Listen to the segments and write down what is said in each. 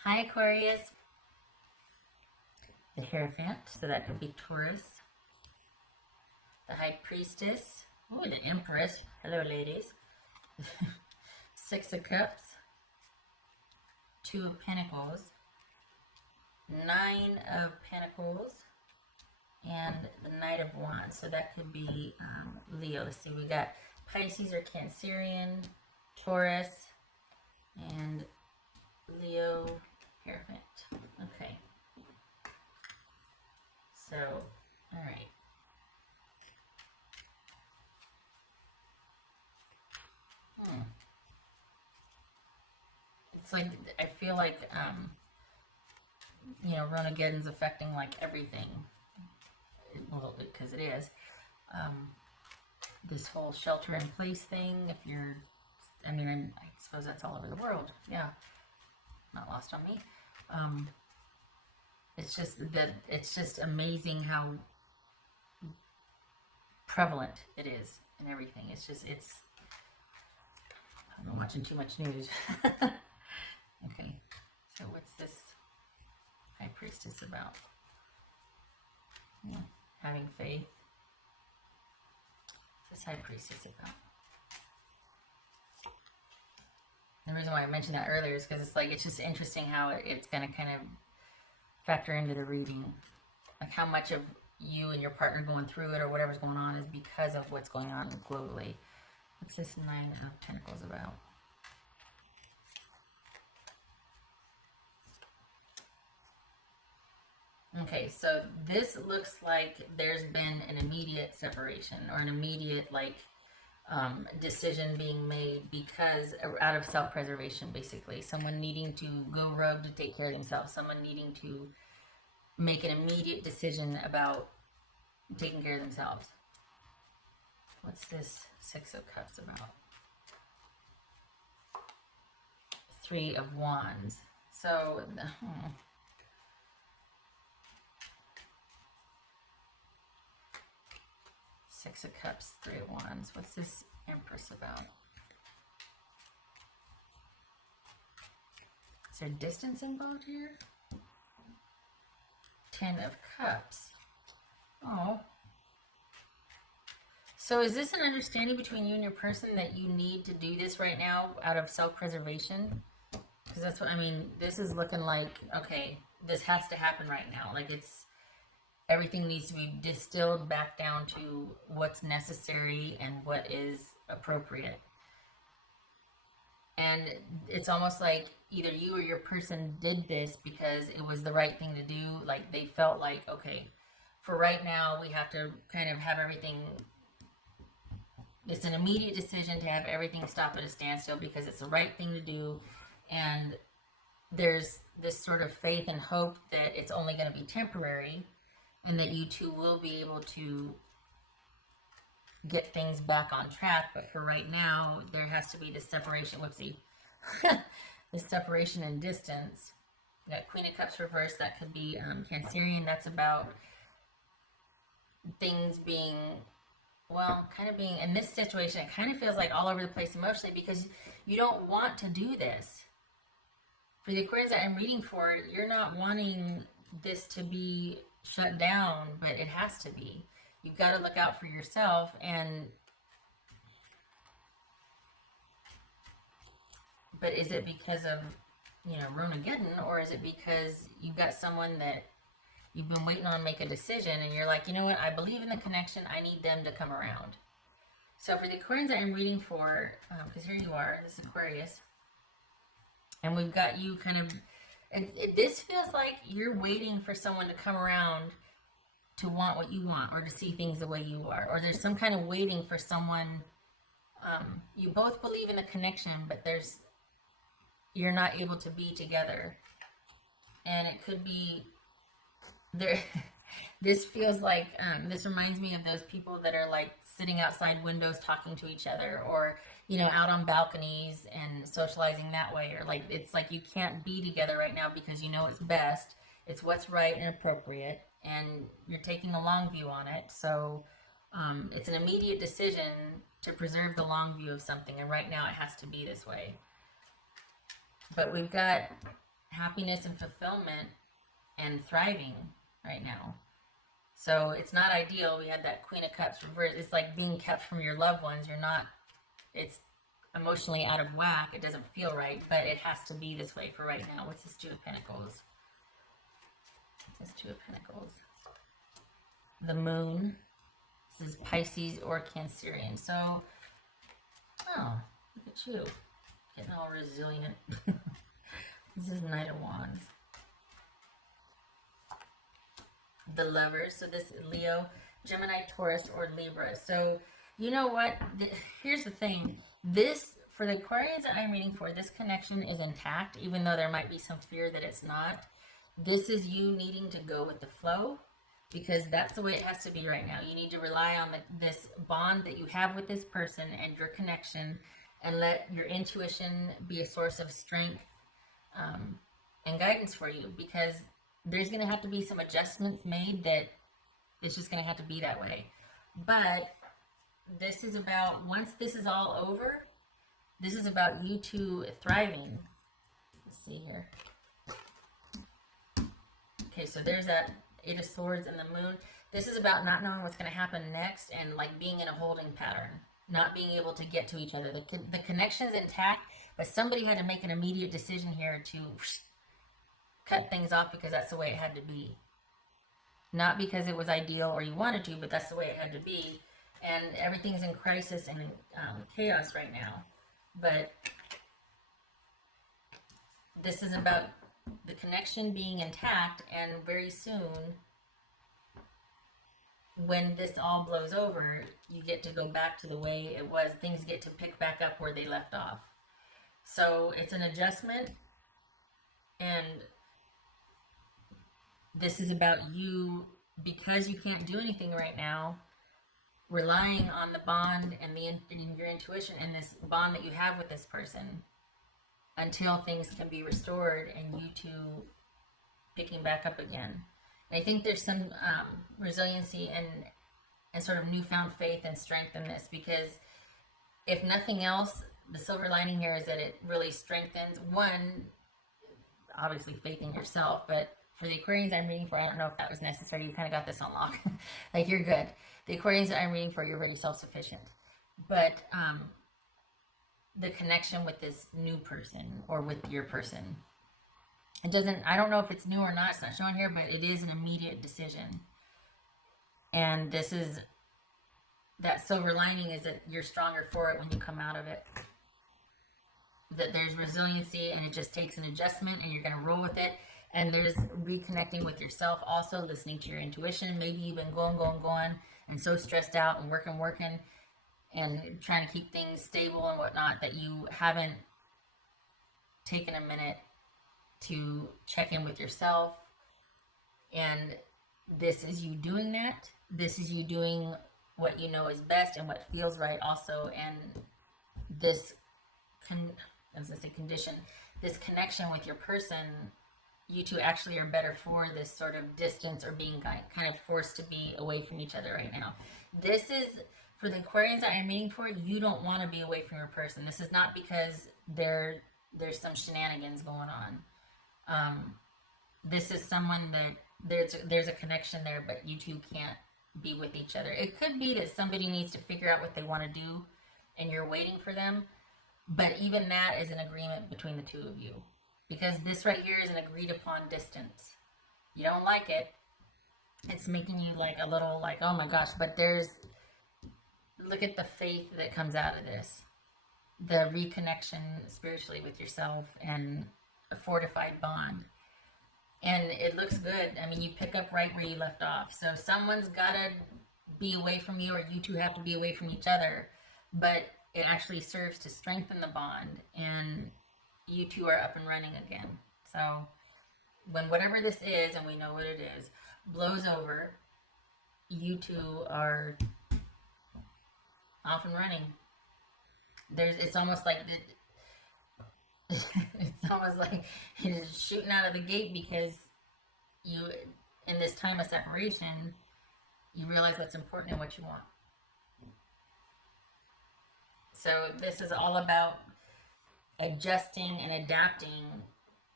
Hi, Aquarius. The Hierophant, so that could be Taurus. The High Priestess. Oh, the Empress. Hello, ladies. Six of Cups. Two of Pentacles. Nine of Pentacles. And the Knight of Wands. So that could be Leo. Let's see, we got Pisces or Cancerian, Taurus, and Leo, Hierophant. Okay. So, all right. It's like, I feel like, Ronageddon's affecting like everything. Well, because it is. This whole shelter in place thing, if you're, I suppose that's all over the world. Yeah. Not lost on me. It's just amazing how prevalent it is and everything. I'm watching too much news. Okay, so what's this High Priestess about? Yeah, having faith. What's this High Priestess about? The reason why I mentioned that earlier is because it's just interesting how it's going to kind of factor into the reading. Like how much of you and your partner going through it or whatever's going on is because of what's going on globally. What's this Nine of Pentacles about? Okay, so this looks like there's been an immediate separation or an immediate decision being made because out of self-preservation, basically. Someone needing to go rogue to take care of themselves. Someone needing to make an immediate decision about taking care of themselves. What's this Six of Cups about? Three of Wands. So, Six of Cups, Three of Wands. What's this Empress about? Is there distance involved here? Ten of Cups. Oh. So is this an understanding between you and your person that you need to do this right now out of self-preservation? Because that's what, this is looking like, okay, this has to happen right now. Like everything needs to be distilled back down to what's necessary and what is appropriate. And it's almost like either you or your person did this because it was the right thing to do. Like they felt like, okay, for right now, we have to kind of have everything. It's an immediate decision to have everything stop at a standstill because it's the right thing to do. And there's this sort of faith and hope that it's only going to be temporary and that you two will be able to get things back on track. But for right now, there has to be this separation. Whoopsie. This separation and distance. You got Queen of Cups reversed. That could be Cancerian. That's about things being, kind of being, in this situation, it kind of feels like all over the place emotionally because you don't want to do this. For the Aquarians that I'm reading for, you're not wanting this to be shut down, but it has to be. You've got to look out for yourself. But is it because of, Ronageddon, or is it because you've got someone that you've been waiting on make a decision and you're like, you know what, I believe in the connection, I need them to come around. So for the Aquarians that I'm reading for, because here you are, this is Aquarius, and we've got you kind of, this feels like you're waiting for someone to come around to want what you want or to see things the way you are. Or there's some kind of waiting for someone. You both believe in a connection, but you're not able to be together. And it could be there. This feels like, this reminds me of those people that are like sitting outside windows talking to each other, or out on balconies and socializing that way, or like it's like you can't be together right now because it's best, it's what's right and appropriate, and you're taking the long view on it. So it's an immediate decision to preserve the long view of something, and right now it has to be this way. But we've got happiness and fulfillment and thriving right now. So it's not ideal. We had that Queen of Cups reversed. It's like being kept from your loved ones. You're not, it's emotionally out of whack. It doesn't feel right, but it has to be this way for right now. What's this Two of Pentacles? What's this Two of Pentacles? The Moon. This is Pisces or Cancerian. So, oh, look at you. Getting all resilient. This is Knight of Wands. The Lovers. So this is Leo, Gemini, Taurus, or Libra. So, you know what? Here's the thing. This, for the Aquarians that I'm reading for, this connection is intact, even though there might be some fear that it's not. This is you needing to go with the flow, because that's the way it has to be right now. You need to rely on this bond that you have with this person and your connection, and let your intuition be a source of strength and guidance for you, because there's going to have to be some adjustments made that it's just going to have to be that way. But this is about, once this is all over, this is about you two thriving. Let's see here. Okay, so there's that Eight of Swords and the Moon. This is about not knowing what's going to happen next and like being in a holding pattern, not being able to get to each other. The connection's intact, but somebody had to make an immediate decision here to cut things off because that's the way it had to be. Not because it was ideal or you wanted to, but that's the way it had to be. And everything's in crisis and chaos right now. But this is about the connection being intact, and very soon, when this all blows over, you get to go back to the way it was. Things get to pick back up where they left off. So it's an adjustment, and this is about you, because you can't do anything right now, relying on the bond and your intuition and this bond that you have with this person until things can be restored and you two picking back up again. And I think there's some resiliency and sort of newfound faith and strength in this, because if nothing else, the silver lining here is that it really strengthens, one, obviously faith in yourself, but for the Aquarians I'm reading for, I don't know if that was necessary. You kind of got this on lock. Like, you're good. The Aquarians that I'm reading for, you're very self-sufficient. But the connection with this new person or with your person, it doesn't, I don't know if it's new or not, it's not showing here, but it is an immediate decision. And this is, that silver lining is that you're stronger for it when you come out of it. That there's resiliency, and it just takes an adjustment, and you're going to roll with it. And there's reconnecting with yourself, also listening to your intuition. Maybe you've been going, and so stressed out and working, and trying to keep things stable and whatnot, that you haven't taken a minute to check in with yourself. And this is you doing that. This is you doing what you know is best and what feels right also. And this, condition, this connection with your person, you two actually are better for this sort of distance or being kind of forced to be away from each other right now. This is, for the Aquarians that I'm reading for, you don't want to be away from your person. This is not because there's some shenanigans going on. This is someone that there's a connection there, but you two can't be with each other. It could be that somebody needs to figure out what they want to do and you're waiting for them, but even that is an agreement between the two of you. Because this right here is an agreed upon distance. You don't like it. It's making you like a little like, oh my gosh, but look at the faith that comes out of this. The reconnection spiritually with yourself and a fortified bond. And it looks good. I mean, you pick up right where you left off. So someone's got to be away from you, or you two have to be away from each other. But it actually serves to strengthen the bond, and you two are up and running again. So when whatever this is, and we know what it is, blows over, you two are off and running. It's almost like it's almost like you're just shooting out of the gate, because you, in this time of separation, you realize what's important and what you want. So this is all about adjusting and adapting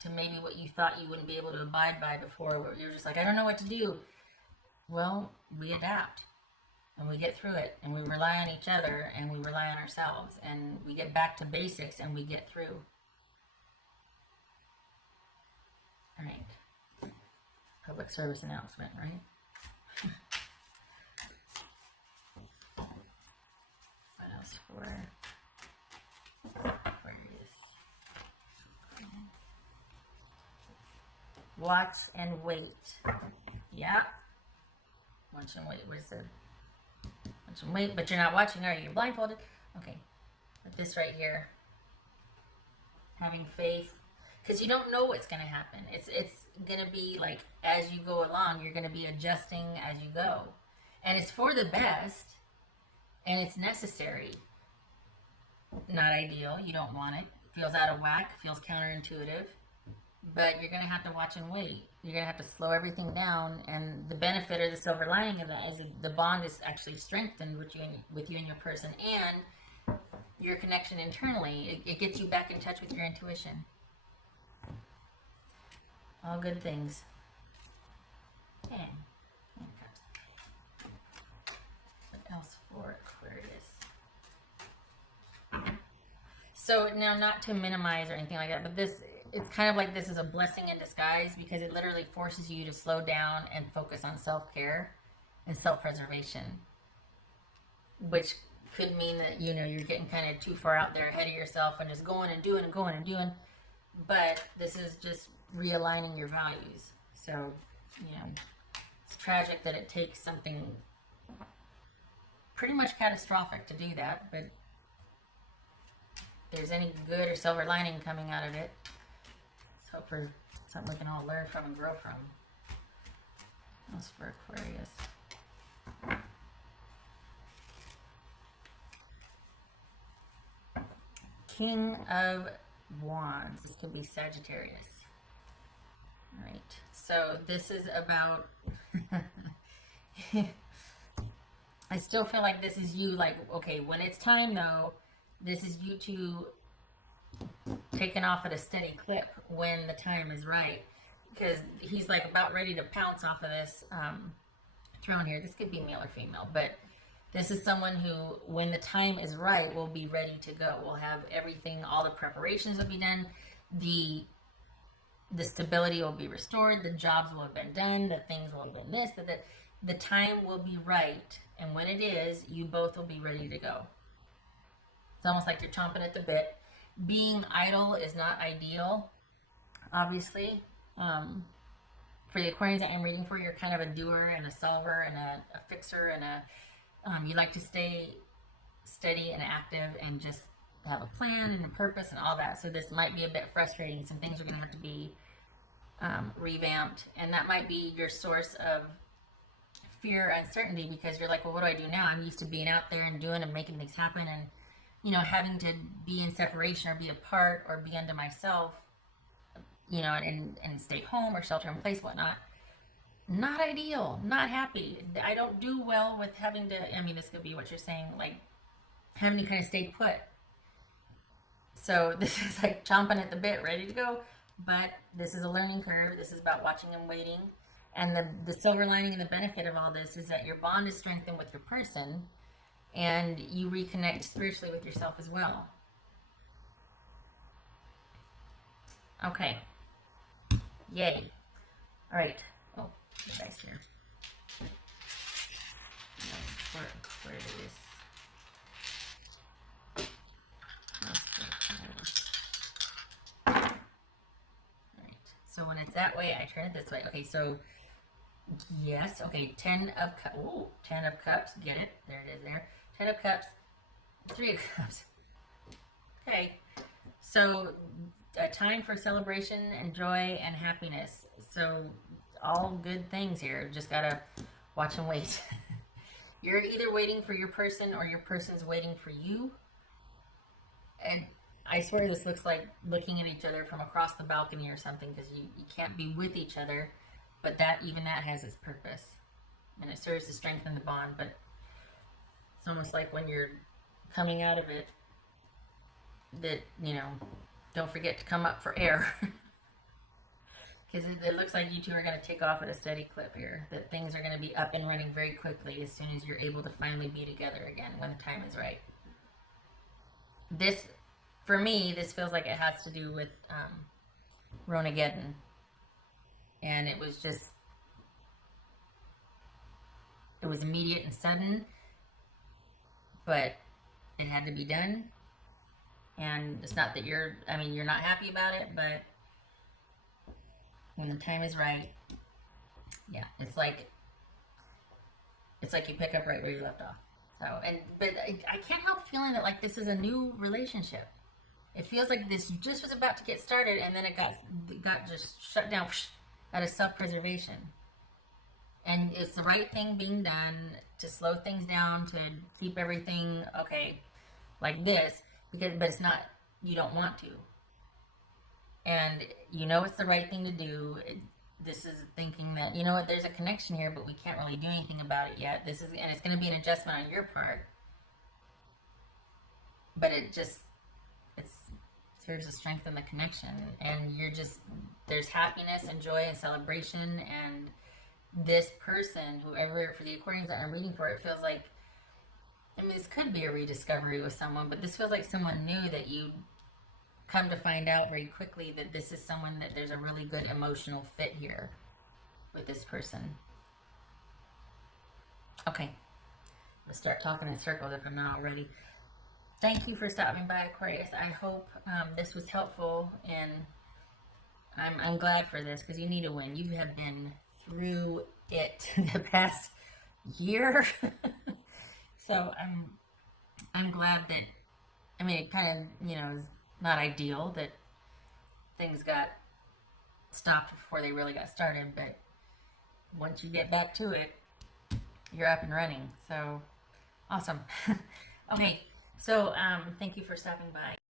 to maybe what you thought you wouldn't be able to abide by before, where you're just like, I don't know what to do. Well, we adapt and we get through it, and we rely on each other, and we rely on ourselves, and we get back to basics, and we get through. All right. Public service announcement, right? What else for Aquarius? Watch and wait. Yeah. Watch and wait. What is it? Watch and wait, but you're not watching, are you? You're blindfolded. Okay. But this right here. Having faith. Because you don't know what's going to happen. It's going to be like, as you go along, you're going to be adjusting as you go. And it's for the best. And it's necessary. Not ideal. You don't want it. Feels out of whack. Feels counterintuitive. But you're going to have to watch and wait. You're going to have to slow everything down. And the benefit or the silver lining of that is the bond is actually strengthened with you and your person. And your connection internally. It gets you back in touch with your intuition. All good things. And what else for Aquarius? So now, not to minimize or anything like that, but it's kind of like this is a blessing in disguise, because it literally forces you to slow down and focus on self-care and self-preservation, which could mean that, you know, you're getting kind of too far out there ahead of yourself and just going and doing and going and doing. But this is just realigning your values. So, you know, it's tragic that it takes something pretty much catastrophic to do that, but if there's any good or silver lining coming out of it, let's hope for something we can all learn from and grow from. That's for Aquarius. King of Wands. This could be Sagittarius. All right. So this is about... I still feel like this is you, like, okay, when it's time, though, this is you two taking off at a steady clip when the time is right. Because he's, like, about ready to pounce off of this throne here. This could be male or female, but this is someone who, when the time is right, will be ready to go. We'll have everything, all the preparations will be done. The stability will be restored. The jobs will have been done. The things will have been this. The time will be right. And when it is, you both will be ready to go. It's almost like you're chomping at the bit. Being idle is not ideal, obviously. For the Aquarians that I'm reading for, you're kind of a doer and a solver and a fixer and you like to stay steady and active and just have a plan and a purpose and all that. So this might be a bit frustrating. Some things are going to have to be revamped, and that might be your source of fear, uncertainty, because you're like, well, what do I do now? I'm used to being out there and doing and making things happen, and, you know, having to be in separation or be apart or be unto myself, you know, and stay home or shelter in place, whatnot. Not ideal, not happy. I don't do well with having to, I mean, this could be what you're saying, like having to kind of stay put. So this is like chomping at the bit, ready to go. But this is a learning curve. This is about watching and waiting. And the silver lining and the benefit of all this is that your bond is strengthened with your person, and you reconnect spiritually with yourself as well. Okay. Yay. All right. Oh, the dice here. Where it is. So when it's that way, I turn it this way. Okay, so yes, okay, 10 of cups. Ooh, 10 of cups. Get it? There it is there. 10 of cups, 3 of cups. Okay, so a time for celebration and joy and happiness. So all good things here. Just gotta watch and wait. You're either waiting for your person or your person's waiting for you. And I swear this looks like looking at each other from across the balcony or something, because you can't be with each other, but even that has its purpose, and it serves to strengthen the bond. But it's almost like when you're coming out of it, that, you know, don't forget to come up for air. Because it looks like you two are going to take off at a steady clip here. That things are going to be up and running very quickly as soon as you're able to finally be together again when the time is right. This, for me, this feels like it has to do with Ronageddon. And it was just, it was immediate and sudden, but it had to be done. And it's not that you're not happy about it, but when the time is right, yeah, it's like you pick up right where you left off. So, but I can't help feeling that like this is a new relationship. It feels like this just was about to get started, and then it got just shut down out of self-preservation. And it's the right thing being done to slow things down, to keep everything okay, like this, but it's not, you don't want to. And you know it's the right thing to do. This is thinking that, you know what, there's a connection here, but we can't really do anything about it yet. And it's going to be an adjustment on your part. But it serves to strengthen the connection. And there's happiness and joy and celebration. And this person, whoever, for the Aquarians that I'm reading for, it feels like, this could be a rediscovery with someone, but this feels like someone new that you come to find out very quickly that this is someone that there's a really good emotional fit here with this person. Okay, I'm gonna start talking in circles if I'm not already. Thank you for stopping by, Aquarius. I hope this was helpful, and I'm glad for this because you need a win. You have been through it the past year. So I'm glad that, it kind of, is not ideal that things got stopped before they really got started, but once you get back to it, you're up and running. So awesome. Okay, so thank you for stopping by.